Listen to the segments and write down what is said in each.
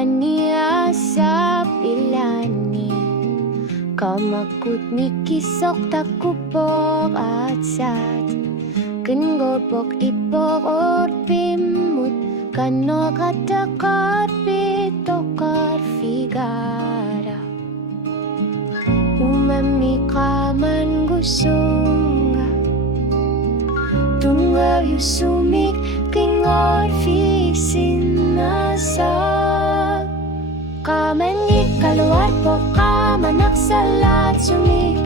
kaniya sa pilani. Kamakut ni kisok takupok at sat Kengopok ipok or pimut Kano katakar pitokar figara Umami kaman gusunga Tunggaw yusumik kingor fisin nasag Kaman ikaluar po kamanak salat sumik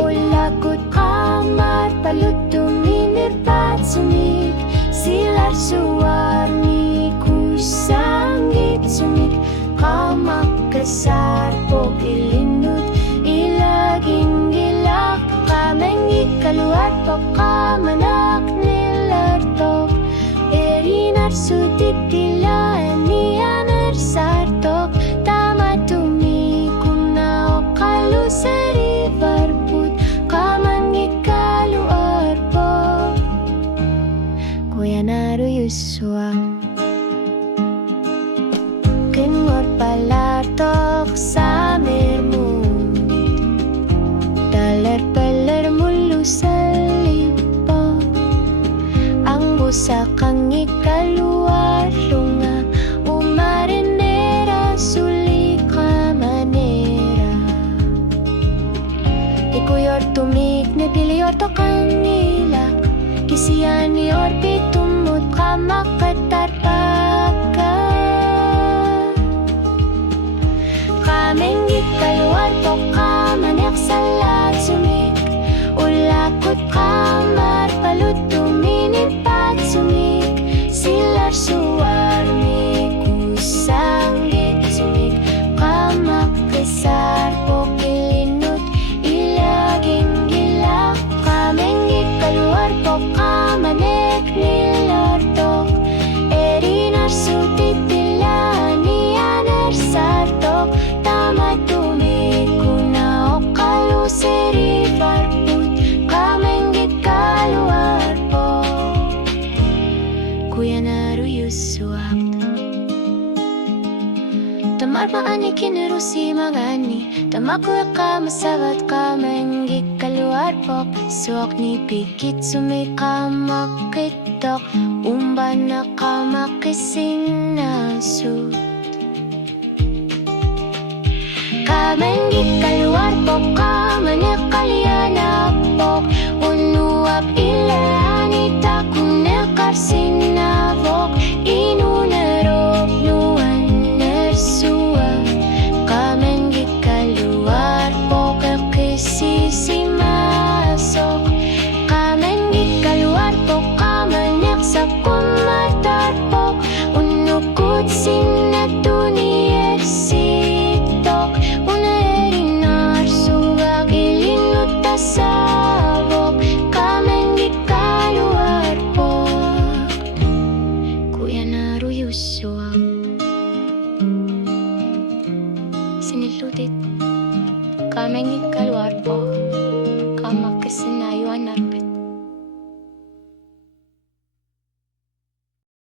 Ulakut kamar palut tuminir pat sumik Silar suwarni kusangit sumik Kamak kesar po ilinut ilaging gilak Kaman ikaluar po kamanak nilartok Erinar sutit tilaan niyanar sartok Tama tumikuna o kalu seri barbut Kaman ikaluar po Kuya naru yuswang Kengot palatok sa mermut Dalar-dalar mulu sa lipo Ang busa kang ikaluar lunga Umarinera suli ka manera Ikuyor tumik na diliyor to kanila Kisiyan ni orbi tumut ka makatarpaka Kameng ikaluar po ka manek salat sumik Ulakot kamar palut tuminipat sumik Silar suwarni kusanggit sumik Kamak kesar po kilinut ilaging gilak Kameng ikaluar po kamanek nilartok Erinar sutit tilaan niyanar sartok Tama tumikuna o kalu seri barbut Kameng ikaluar po Kuya naru yuswak Tamar maani kinirusi magani Tamaku ka masabat kameng ikaluar po Suok ni pikit sumikamak kitok Umban na kamakising nasut Kameng ikaluar po kamanek kaliana po Unuap ilani takunekar sinavok Inunerok nuan nersua Kameng ikaluar po kakisisi masok Kameng ikaluar po kamanek sa kumatar po Unukut sinatuni eksitok Unerinar suwag ilinut tasawok Kameng ikaluar po Kuya naru yuswag Sinilutit Kameng ikaluar po